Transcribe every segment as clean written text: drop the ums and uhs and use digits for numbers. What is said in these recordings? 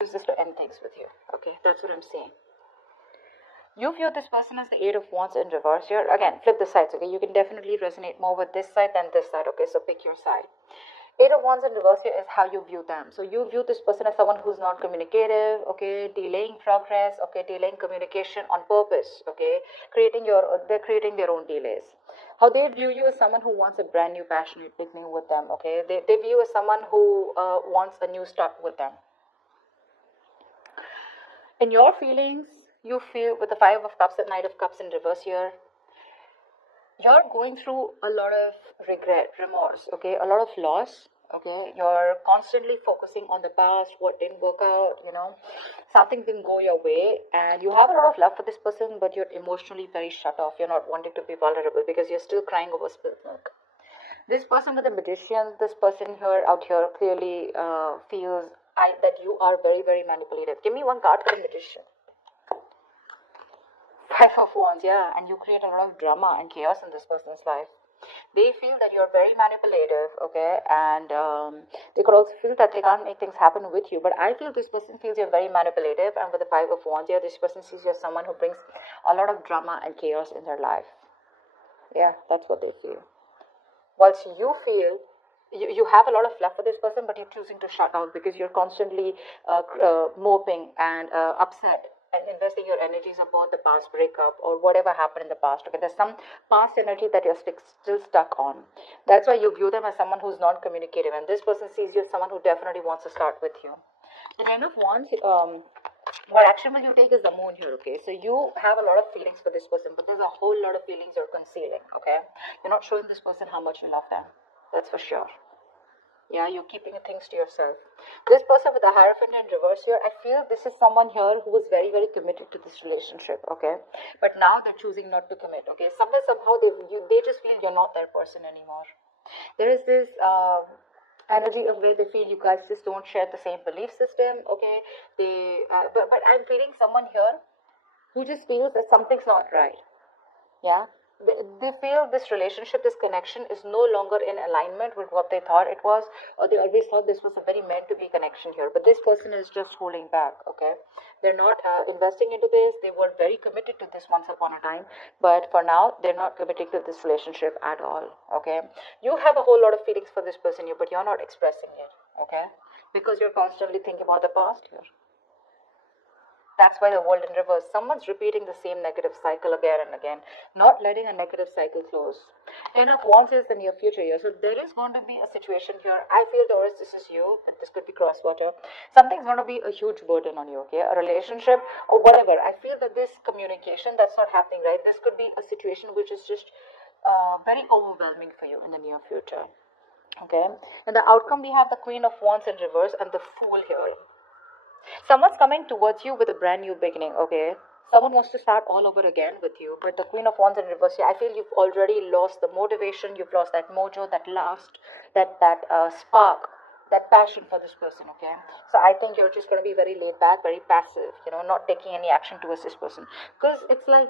use this to end things with you. Okay, that's what I'm saying. You view this person as the Eight of Wands in reverse here. Again, flip the sides, okay? You can definitely resonate more with this side than this side, okay? So pick your side. Eight of Wands in reverse here is how you view them. So you view this person as someone who's not communicative, okay? Delaying progress, okay? Delaying communication on purpose, okay? They're creating their own delays. How they view you as someone who wants a brand new passionate beginning with them, okay? They view you as someone who wants a new start with them. In your feelings, you feel with the Five of Cups and Knight of Cups in reverse here, you're going through a lot of regret, remorse, okay, a lot of loss, okay. You're constantly focusing on the past, what didn't work out, something didn't go your way, and you have a lot of love for this person, but you're emotionally very shut off. You're not wanting to be vulnerable because you're still crying over spilled milk. This person with the Magician, this person here out here clearly feels that you are very, very manipulative. Give me one card for the Magician. Five of Wands, yeah, and you create a lot of drama and chaos in this person's life. They feel that you're very manipulative, okay, and they could also feel that they can't make things happen with you. But I feel this person feels you're very manipulative, and with the Five of Wands, yeah, this person sees you as someone who brings a lot of drama and chaos in their life. Yeah, that's what they feel. Whilst you feel you have a lot of love for this person, but you're choosing to shut out because you're constantly moping and upset and investing your energies about the past breakup or whatever happened in the past. Okay, there's some past energy that you're still stuck on. That's why you view them as someone who's non-communicative, and this person sees you as someone who definitely wants to start with you. The Nine of Wands, what action will you take is the Moon here, okay? So you have a lot of feelings for this person, but there's a whole lot of feelings you're concealing, okay? You're not showing this person how much you love them. That's for sure. Yeah, you're keeping things to yourself. This person with the Hierophant in reverse here, I feel this is someone here who was very, very committed to this relationship, okay? But now they're choosing not to commit, okay? Somehow they just feel you're not their person anymore. There is this energy of where they feel you guys just don't share the same belief system, okay? But I'm feeling someone here who just feels that something's not right. Yeah, they feel this relationship, this connection is no longer in alignment with what they thought it was, or they always thought this was a very meant to be connection here. But this person is just holding back, okay? They're not investing into this. They were very committed to this once upon a time, but for now, they're not committed to this relationship at all, okay? You have a whole lot of feelings for this person here, but you're not expressing it, okay? Because you're constantly thinking about the past here. That's why the World in reverse. Someone's repeating the same negative cycle again and again, not letting a negative cycle close. Ten of Wands is the near future here. So there is going to be a situation here. I feel, Taurus, this is you, but this could be cross water. Something's going to be a huge burden on you, okay? A relationship or whatever. I feel that this communication, that's not happening, right? This could be a situation which is just very overwhelming for you in the near future. Okay? And the outcome, we have the Queen of Wands in reverse and the Fool here. Someone's coming towards you with a brand new beginning, okay? Someone wants to start all over again with you, but the Queen of Wands in reverse here, I feel you've already lost the motivation, you've lost that mojo, that lust, that spark, that passion for this person, okay? So I think you're just going to be very laid back, very passive, not taking any action towards this person. Because it's like,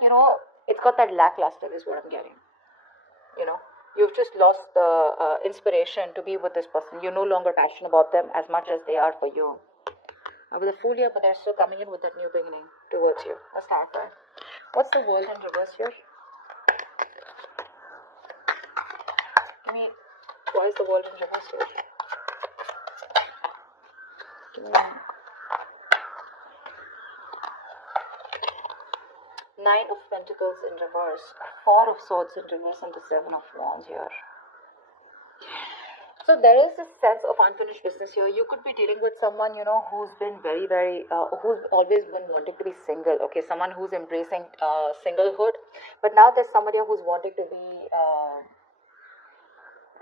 it's got that lackluster is what I'm getting, You've just lost the inspiration to be with this person. You're no longer passionate about them as much as they are for you. With a Fool here, but they're still coming in with that new beginning towards you. Let's clarify. What's the World in reverse here? Give me, why is the World in reverse here? Give me Nine of Pentacles in reverse, Four of Swords in reverse, and the Seven of Wands here. So there is this sense of unfinished business here. You could be dealing with someone, who's been very, very, who's always been wanting to be single, okay? Someone who's embracing singlehood. But now there's somebody who's wanting to be,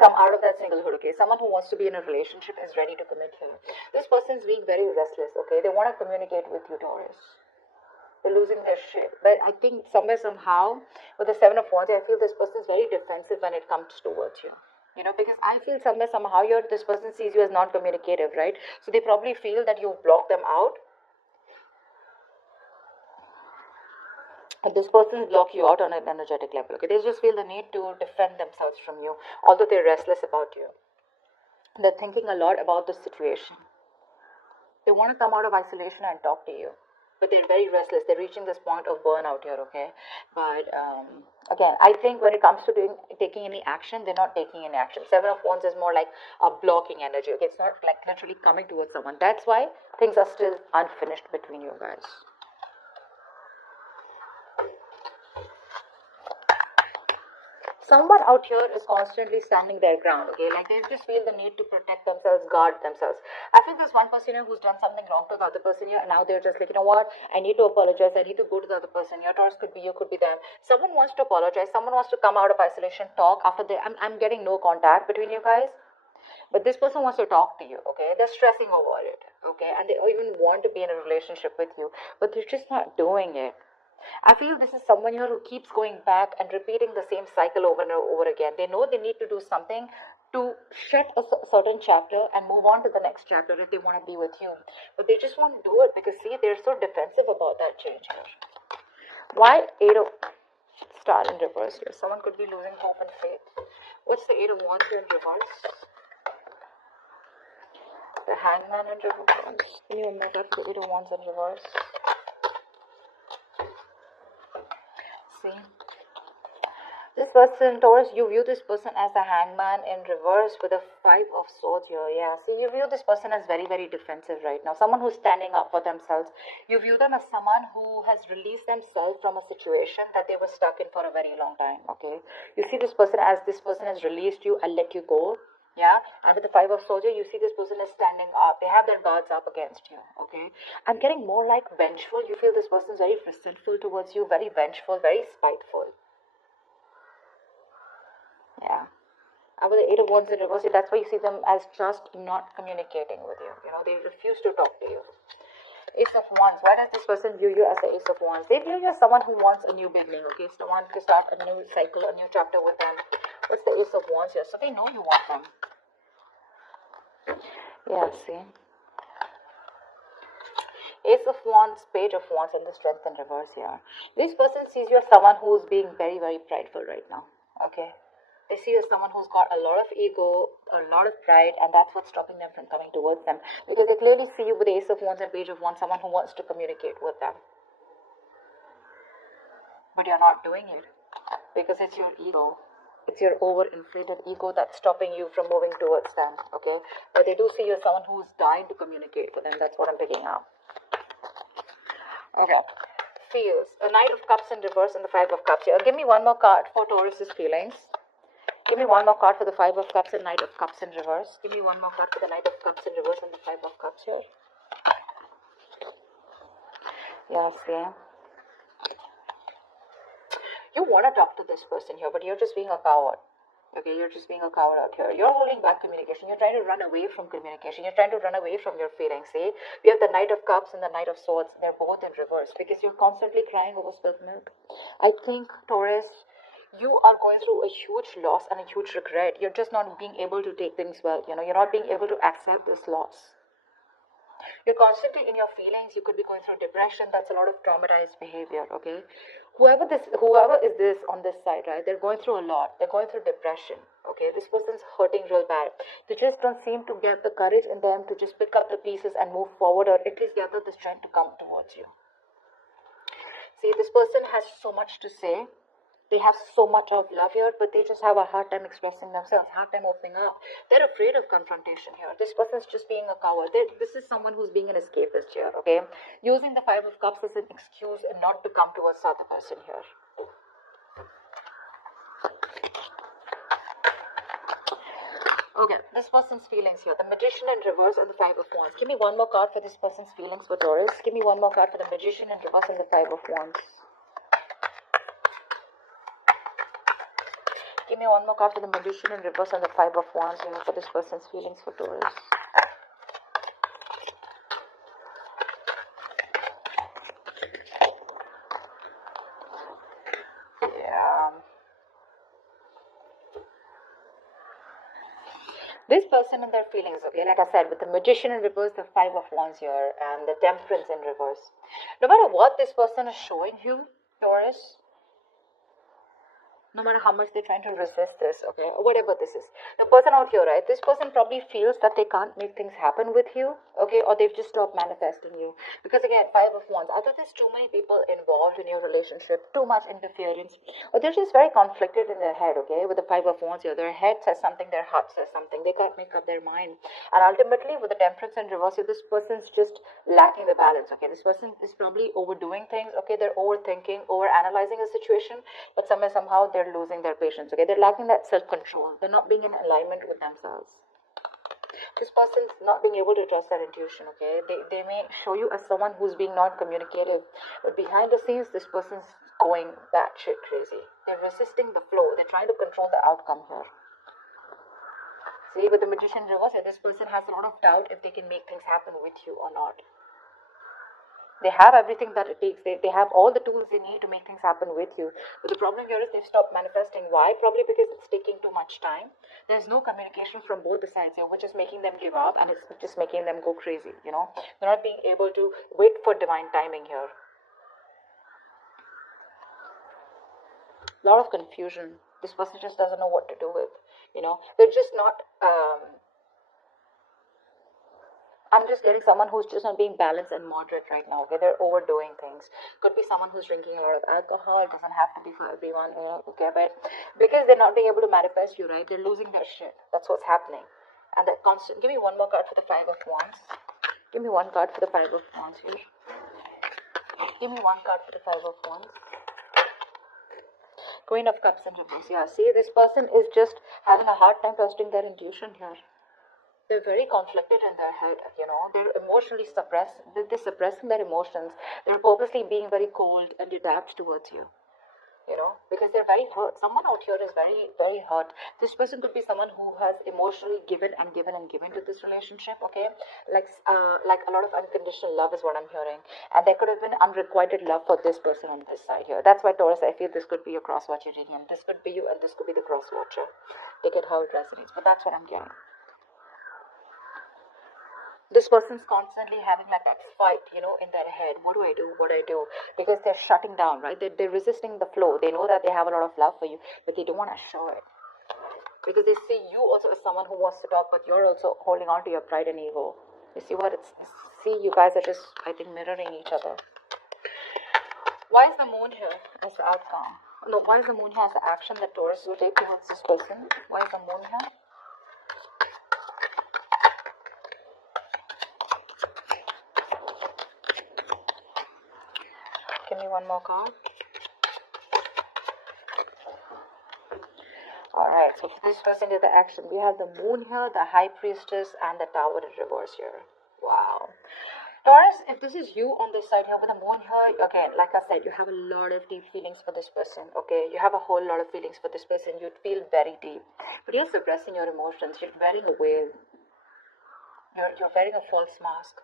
come out of that singlehood, okay? Someone who wants to be in a relationship is ready to commit here. This person's being very restless, okay? They want to communicate with you, Taurus. They're losing their shit. But I think somehow, with the Seven of Wands, I feel this person's very defensive when it comes towards you. Because I feel somehow this person sees you as non-communicative, right? So they probably feel that you block them out. And this person block you out on an energetic level, okay? They just feel the need to defend themselves from you, although they're restless about you. They're thinking a lot about the situation. They want to come out of isolation and talk to you. But they're very restless. They're reaching this point of burnout here, okay? But again, I think when it comes to taking any action, they're not taking any action. Seven of Wands is more like a blocking energy, okay? It's not like literally coming towards someone. That's why things are still unfinished between you guys. Someone out here is constantly standing their ground, okay? Like they just feel the need to protect themselves, guard themselves. I feel there's one person here who's done something wrong to the other person here, and now they're just like, you know what? I need to apologize. I need to go to the other person. Your Taurus could be you, could be them. Someone wants to apologize. Someone wants to come out of isolation, talk after they. I'm getting no contact between you guys. But this person wants to talk to you, okay? They're stressing over it, okay? And they even want to be in a relationship with you, but they're just not doing it. I feel this is someone here who keeps going back and repeating the same cycle over and over again. They know they need to do something to shut a certain chapter and move on to the next chapter if they want to be with you. But they just won't do it because, see, they're so defensive about that change here. Why 8 of Star in reverse here? Someone could be losing hope and faith. What's the 8 of Wands here in reverse? The Hangman in reverse. Can you remember the 8 of Wands in reverse? See, this person, Taurus, you view this person as the Hangman in reverse with a 5 of Swords here. Yeah, see, you view this person as very, very defensive right now. Someone who's standing up for themselves. You view them as someone who has released themselves from a situation that they were stuck in for a very long time, okay? You see this person as this person has released you and let you go. Yeah, and with the 5 of Swords, you see this person is standing up. They have their guards up against you, okay? I'm getting more like vengeful. You feel this person is very resentful towards you, very vengeful, very spiteful. Yeah. And with the 8 of Wands in reverse, that's why you see them as just not communicating with you. You know, they refuse to talk to you. Ace of Wands. Why does this person view you as the Ace of Wands? They view you as someone who wants a new beginning, okay? Someone to start a new cycle, a new chapter with them. What's the Ace of Wands here? So they know you want them. Yeah, see. Ace of Wands, Page of Wands, and the Strength in reverse here. This person sees you as someone who's being very, very prideful right now, okay? They see you as someone who's got a lot of ego, a lot of pride, and that's what's stopping them from coming towards them. Because they clearly see you with Ace of Wands and Page of Wands, someone who wants to communicate with them. But you're not doing it because it's your ego. It's your overinflated ego that's stopping you from moving towards them, okay? But they do see you as someone who's dying to communicate with them. That's what I'm picking up. Okay. Feels. A Knight of Cups in reverse and the 5 of Cups here. Give me one more card for Taurus's feelings. Give me one more card for the 5 of Cups and Knight of Cups in reverse. Give me one more card for the Knight of Cups in reverse and the 5 of Cups here. Yes, yeah. You want to talk to this person here, but you're just being a coward. Okay, you're just being a coward out here. You're holding back communication. You're trying to run away from communication. You're trying to run away from your feelings. See, we have the Knight of Cups and the Knight of Swords. They're both in reverse because you're constantly crying over spilled milk. I think, Taurus, you are going through a huge loss and a huge regret. You're just not being able to take things well. You know, you're not being able to accept this loss. You're constantly in your feelings. You could be going through depression. That's a lot of traumatized behavior, okay? Whoever is this on this side, right? They're going through a lot. They're going through depression, okay? This person's hurting real bad. They just don't seem to get the courage in them to just pick up the pieces and move forward, or at least gather the strength to come towards you. See, this person has so much to say. They have so much of love here, but they just have a hard time expressing themselves, hard time opening up. They're afraid of confrontation here. This person's just being a coward. This is someone who's being an escapist here, okay? Using the 5 of Cups as an excuse and not to come towards the other person here. Okay, this person's feelings here. The Magician in reverse and the 5 of Wands. Give me one more card for this person's feelings for Taurus. Give me one more card for the Magician in reverse and the 5 of Wands. Give me one more card for the Magician in reverse and the 5 of Wands for this person's feelings for Taurus. Yeah. This person and their feelings, okay, like I said, with the Magician in reverse, the 5 of Wands here, and the Temperance in reverse. No matter what this person is showing you, Taurus, no matter how much they're trying to resist this, okay, or whatever this is. The person out here, right, this person probably feels that they can't make things happen with you, okay, or they've just stopped manifesting you. Because again, 5 of Wands, either there's too many people involved in your relationship, too much interference, or they're just very conflicted in their head, okay, with the 5 of Wands here. Their head says something, their heart says something, they can't make up their mind. And ultimately, with the Temperance in reverse here, this person's just lacking the balance, okay. This person is probably overdoing things, okay, they're overthinking, over analyzing a situation, but somehow they're losing their patience, okay, they're lacking that self-control, they're not being in alignment with themselves. This person's not being able to trust their intuition, okay, they may show you as someone who's being non-communicative, but behind the scenes this person's going batshit crazy. They're resisting the flow, they're trying to control the outcome here. See, with the Magician reverse, this person has a lot of doubt if they can make things happen with you or not. They have everything that it takes. They have all the tools they need to make things happen with you. But the problem here is they've stopped manifesting. Why? Probably because it's taking too much time. There's no communication from both the sides here, which is making them give up, and it's just making them go crazy, you know. They're not being able to wait for divine timing here. A lot of confusion. This person just doesn't know what to do with, you know. They're just not... I'm just getting someone who's just not being balanced and moderate right now, okay? They're overdoing things. Could be someone who's drinking a lot of alcohol. It doesn't have to be for everyone, you know, okay? But because they're not being able to manifest you, right? They're losing their shit. That's what's happening. And that constant... Give me one more card for the 5 of Wands. Give me one card for the 5 of Wands here. Give me one card for the 5 of Wands. Queen of Cups in reverse. Yeah, see, this person is just having a hard time trusting their intuition here. They're very conflicted in their head, you know. They're emotionally suppressed. They're suppressing their emotions. They're purposely being very cold and detached towards you, you know, because they're very hurt. Someone out here is very, very hurt. This person could be someone who has emotionally given and given and given to this relationship, okay? Like a lot of unconditional love is what I'm hearing. And there could have been unrequited love for this person on this side here. That's why, Taurus, I feel this could be your cross-watcher reading. This could be you and this could be the cross-watcher. Take it how it resonates. But that's what I'm getting. This person's constantly having like that fight, you know, in their head. What do I do? What do I do? Because they're shutting down, right? They're resisting the flow. They know that they have a lot of love for you, but they don't want to show it. Because they see you also as someone who wants to talk, but you're also holding on to your pride and ego. You see what it's... See, you guys are just, I think, mirroring each other. Why is the moon here as the outcome? No, why is the moon here as the action that Taurus will take towards this person? Why is the moon here? Give me one more card. Alright, so for this person is the action. We have the moon here, the high priestess, and the tower in reverse here. Wow. Taurus, if this is you on this side here with the moon here, again, like I said, you have a lot of deep feelings for this person, okay? You have a whole lot of feelings for this person. You'd feel very deep. But you're suppressing your emotions. You're wearing a veil. You're wearing a false mask.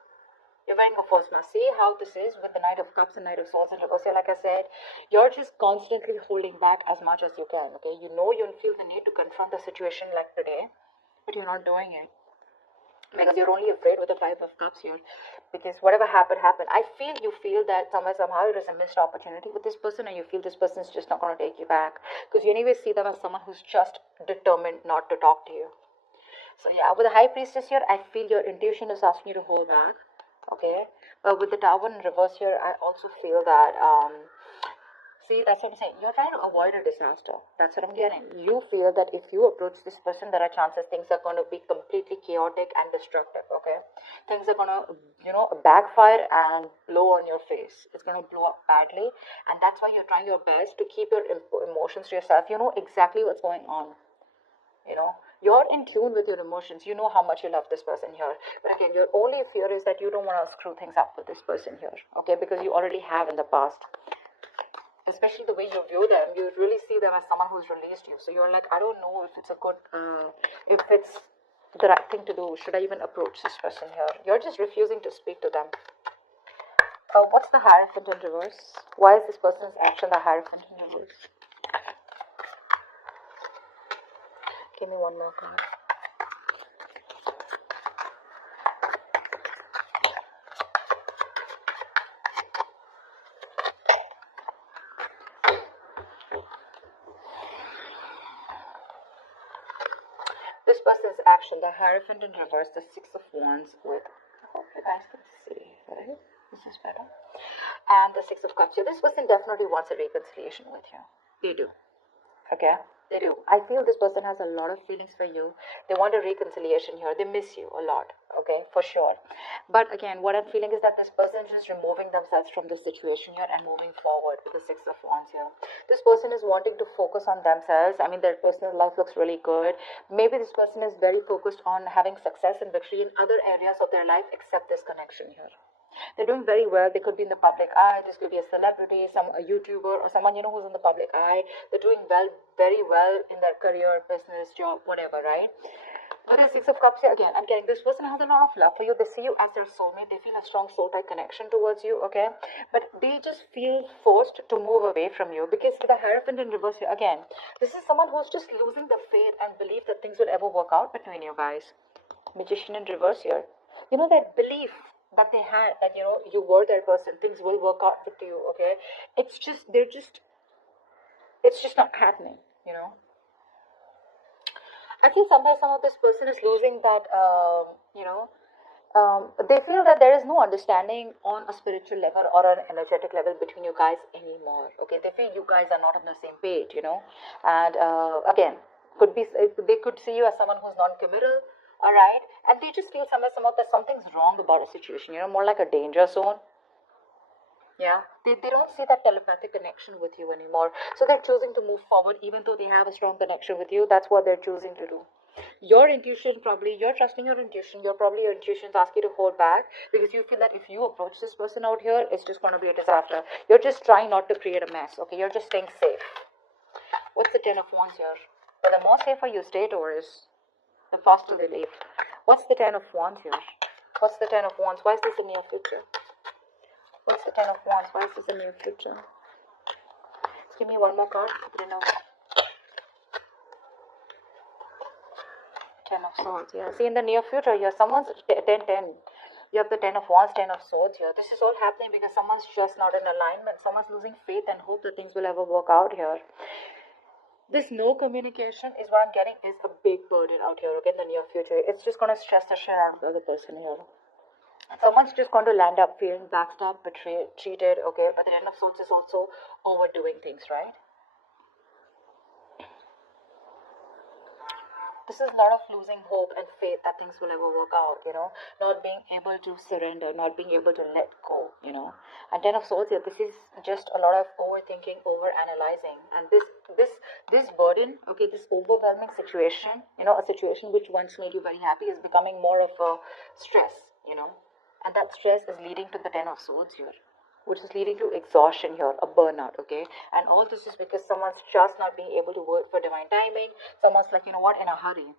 You're wearing a false mask. See how this is with the Knight of Cups and Knight of Swords in reverse. Like I said, you're just constantly holding back as much as you can, okay? You know you'll feel the need to confront the situation like today, but you're not doing it. Because you're only afraid with the 5 of Cups here. Because whatever happened. I feel you feel that somehow it is a missed opportunity with this person, and you feel this person is just not going to take you back. Because you anyway see them as someone who's just determined not to talk to you. So yeah, with the High Priestess here, I feel your intuition is asking you to hold back. Okay, but with the Tower in reverse here, I also feel that, see, that's what I'm saying. You're trying to avoid a disaster. That's what I'm getting. You feel that if you approach this person, there are chances things are going to be completely chaotic and destructive, okay? Things are going to, you know, backfire and blow on your face. It's going to blow up badly, and that's why you're trying your best to keep your emotions to yourself. You know exactly what's going on, you know? You're in tune with your emotions. You know how much you love this person here. But again, your only fear is that you don't want to screw things up with this person here. Okay, because you already have in the past. Especially the way you view them, you really see them as someone who's released you. So you're like, I don't know if it's a good, if it's the right thing to do. Should I even approach this person here? You're just refusing to speak to them. What's the Hierophant in reverse? Why is this person's action the Hierophant in reverse? Give me one more card. this person's action, the Hierophant in reverse, the Six of Wands with, I hope you guys can see, right? This is better. And the Six of Cups. So this person definitely wants a reconciliation with you. They do. Okay? They do. I feel this person has a lot of feelings for you. They want a reconciliation here. They miss you a lot. Okay? For sure. But again, what I'm feeling is that this person is just removing themselves from the situation here and moving forward with the Six of Wands here. This person is wanting to focus on themselves. I mean, their personal life looks really good. Maybe this person is very focused on having success and victory in other areas of their life except this connection here. They're doing very well. They could be in the public eye. This could be a celebrity, a YouTuber, or someone who's in the public eye. They're doing very well in their career, business, job, whatever, right? But the Six of Cups here, again, I'm getting this person has a lot of love for you. They see you as their soulmate. They feel a strong soul-tie connection towards you, okay? But they just feel forced to move away from you because with the Hierophant in reverse here, again, this is someone who's just losing the faith and belief that things will ever work out between you guys. Magician in reverse here. You know, that belief that they had, that you were their person, things will work out with you, okay? It's just not happening. I feel sometimes some of this person is losing that they feel that there is no understanding on a spiritual level or an energetic level between you guys anymore, okay? They feel you guys are not on the same page, and again, they could see you as someone who's non-committal. All right, and they just feel somehow that something's wrong about a situation, more like a danger zone. Yeah, they don't see that telepathic connection with you anymore. So they're choosing to move forward even though they have a strong connection with you. That's what they're choosing to do. Your intuition, probably, you're trusting your intuition. Your intuition's asking you to hold back because you feel that if you approach this person out here, it's just going to be a disaster. You're just trying not to create a mess, okay? You're just staying safe. What's the Ten of Wands here? But the more safer you stay, Taurus, the faster they leave. What's the Ten of Wands here? What's the Ten of Wands? Why is this in near future? What's the Ten of Wands? Why is this in near future? Give me one more card. Ten of Swords. Yeah. See, in the near future here, someone's 10-10. You have the Ten of Wands, Ten of Swords here. This is all happening because someone's just not in alignment. Someone's losing faith and hope that things will ever work out here. This no communication is what I'm getting is a big burden out here, okay, in the near future. It's just going to stress the shit out of the other person here. Someone's just going to land up feeling backstabbed, betrayed, cheated, okay? But the Ten of Swords is also overdoing things, right? This is a lot of losing hope and faith that things will ever work out, not being able to surrender, not being able to let go, And Ten of Swords here, this is just a lot of overthinking, overanalyzing, and this burden, okay, this overwhelming situation, a situation which once made you very happy is becoming more of a stress, and that stress is leading to the Ten of Swords here, which is leading to exhaustion here, a burnout, okay? And all this is because someone's just not being able to work for divine timing. Someone's like, in a hurry.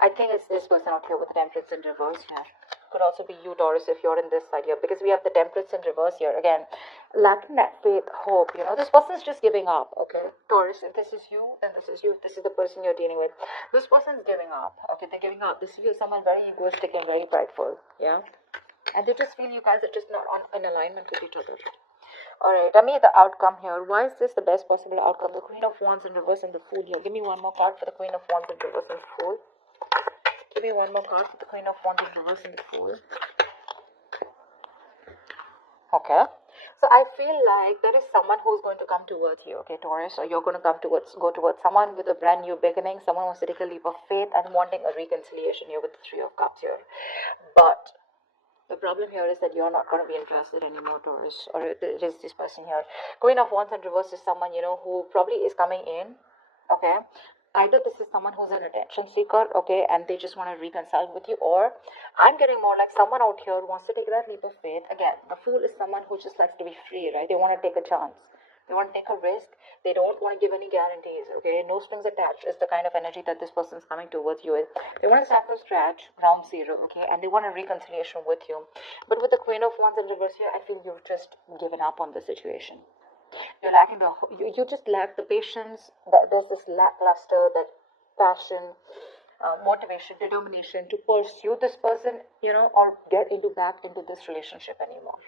I think it's this person out here with the Temperance in reverse here. Could also be you, Taurus, if you're in this side here, because we have the Temperance in reverse here. Again, lacking that faith, hope, this person's just giving up, okay? Taurus, if this is you, then this is you. If this is the person you're dealing with, this person's giving up, okay? They're giving up. This is someone very egoistic and very prideful, yeah? And they just feel you guys are just not in alignment with each other. Alright, tell me the outcome here. Why is this the best possible outcome? The Queen of Wands in reverse and the Fool here. Give me one more card for the Queen of Wands in reverse and the Fool. Give me one more card for the Queen of Wands in reverse and the Fool. Okay. So I feel like there is someone who's going to come towards you, okay, Taurus, or you're going to go towards someone with a brand new beginning, someone who's taking a leap of faith and wanting a reconciliation here with the Three of Cups here. But the problem here is that you're not going to be interested anymore, Taurus, or it is this person here. Queen of Wands in reverse is someone, who probably is coming in, okay? Either this is someone who's an attention seeker, okay, and they just want to reconcile with you, or I'm getting more like someone out here who wants to take that leap of faith. Again, the Fool is someone who just likes to be free, right? They want to take a chance. They want to take a risk. They don't want to give any guarantees, okay? No strings attached is the kind of energy that this person's coming towards you with. They want to start from scratch, ground zero, okay? And they want a reconciliation with you. But with the Queen of Wands in reverse here, I feel you've just given up on the situation. You're lacking you just lack the patience. There's this lackluster, that passion, motivation, determination to pursue this person, or get back into this relationship anymore.